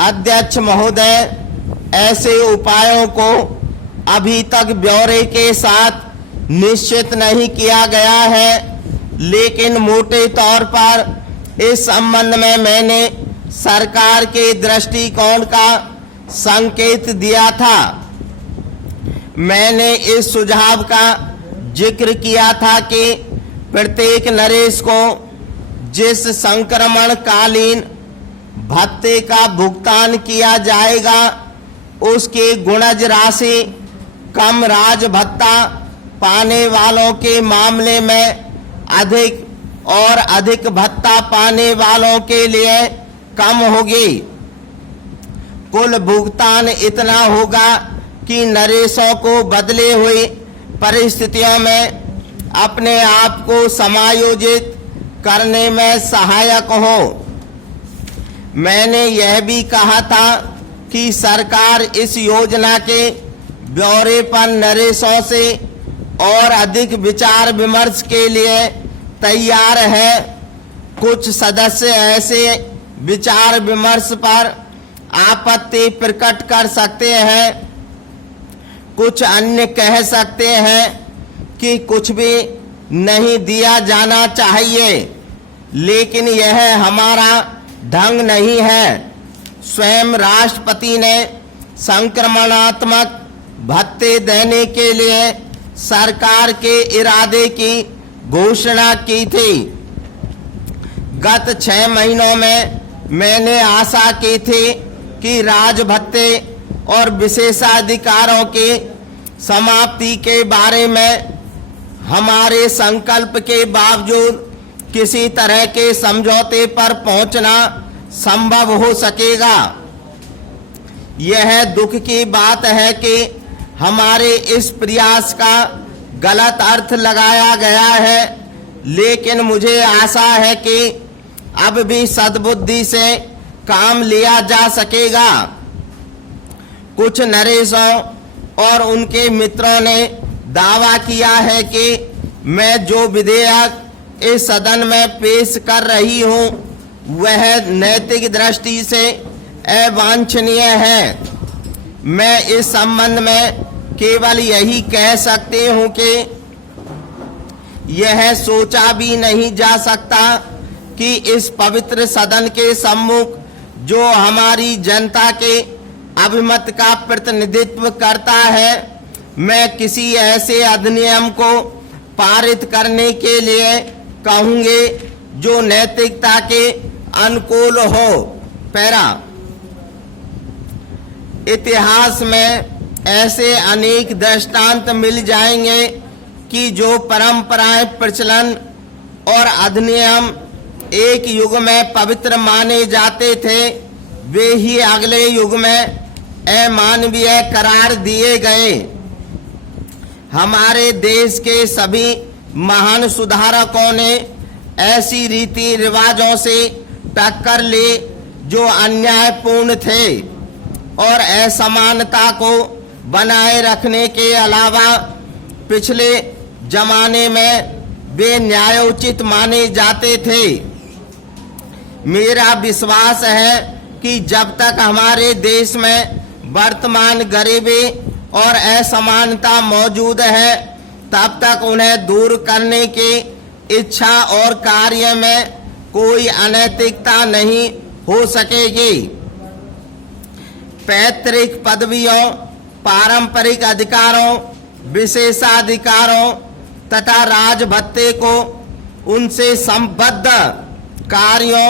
अध्यक्ष महोदय, ऐसे उपायों को अभी तक ब्यौरे के साथ निश्चित नहीं किया गया है, लेकिन मोटे तौर पर इस संबंध में मैंने सरकार के दृष्टिकोण का संकेत दिया था। मैंने इस सुझाव का जिक्र किया था कि प्रत्येक नरेश को जिस संक्रमण कालीन भत्ते का भुगतान किया जाएगा, उसकी गुणज राशि कम राज भत्ता पाने वालों के मामले में अधिक और अधिक भत्ता पाने वालों के लिए कम होगी। कुल भुगतान इतना होगा कि नरेशों को बदले हुई परिस्थितियों में अपने आप को समायोजित करने में सहायक हो। मैंने यह भी कहा था कि सरकार इस योजना के ब्यौरे पर नरेशों से और अधिक विचार विमर्श के लिए तैयार है। कुछ सदस्य ऐसे विचार विमर्श पर आपत्ति प्रकट कर सकते हैं, कुछ अन्य कह सकते हैं कि कुछ भी नहीं दिया जाना चाहिए, लेकिन यह हमारा ढंग नहीं है। स्वयं राष्ट्रपति ने संक्रमणात्मक भत्ते देने के लिए सरकार के इरादे की घोषणा की थी। गत 6 महीनों में मैंने आशा की थी कि राज भत्ते और विशेषाधिकारों की समाप्ति के बारे में हमारे संकल्प के बावजूद किसी तरह के समझौते पर पहुंचना संभव हो सकेगा। यह दुख की बात है कि हमारे इस प्रयास का गलत अर्थ लगाया गया है, लेकिन मुझे आशा है कि अब भी सद्बुद्धि से काम लिया जा सकेगा। कुछ नरेशों और उनके मित्रों ने दावा किया है कि मैं जो विधेयक इस सदन में पेश कर रही हूं, वह नैतिक दृष्टि से अवांछनीय है। मैं इस संबंध में केवल यही कह सकती हूं कि यह सोचा भी नहीं जा सकता कि इस पवित्र सदन के सम्मुख, जो हमारी जनता के अभिमत का प्रतिनिधित्व करता है, मैं किसी ऐसे अधिनियम को पारित करने के लिए कहूंगे जो नैतिकता के अनुकूल हो। पैरा, इतिहास में ऐसे अनेक दृष्टांत मिल जाएंगे कि जो परंपराएं, प्रचलन और अधिनियम एक युग में पवित्र माने जाते थे, वे ही अगले युग में अमानवीय करार दिए गए। हमारे देश के सभी महान सुधारकों ने ऐसी रीति रिवाजों से टक्कर ली जो अन्यायपूर्ण थे और असमानता को बनाए रखने के अलावा पिछले जमाने में वे न्यायोचित माने जाते थे। मेरा विश्वास है कि जब तक हमारे देश में वर्तमान गरीबी और असमानता मौजूद है, तब तक उन्हें दूर करने की इच्छा और कार्य में कोई अनैतिकता नहीं हो सकेगी। पैतृक पदवियों, पारंपरिक अधिकारों, विशेषाधिकारों तथा राज भत्ते को उनसे संबद्ध कार्यों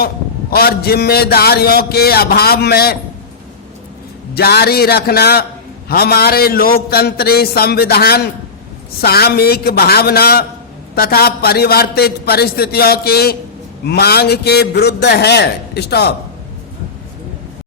और जिम्मेदारियों के अभाव में जारी रखना हमारे लोकतंत्री संविधान, सामूहिक भावना तथा परिवर्तित परिस्थितियों की मांग के विरुद्ध है। स्टॉप।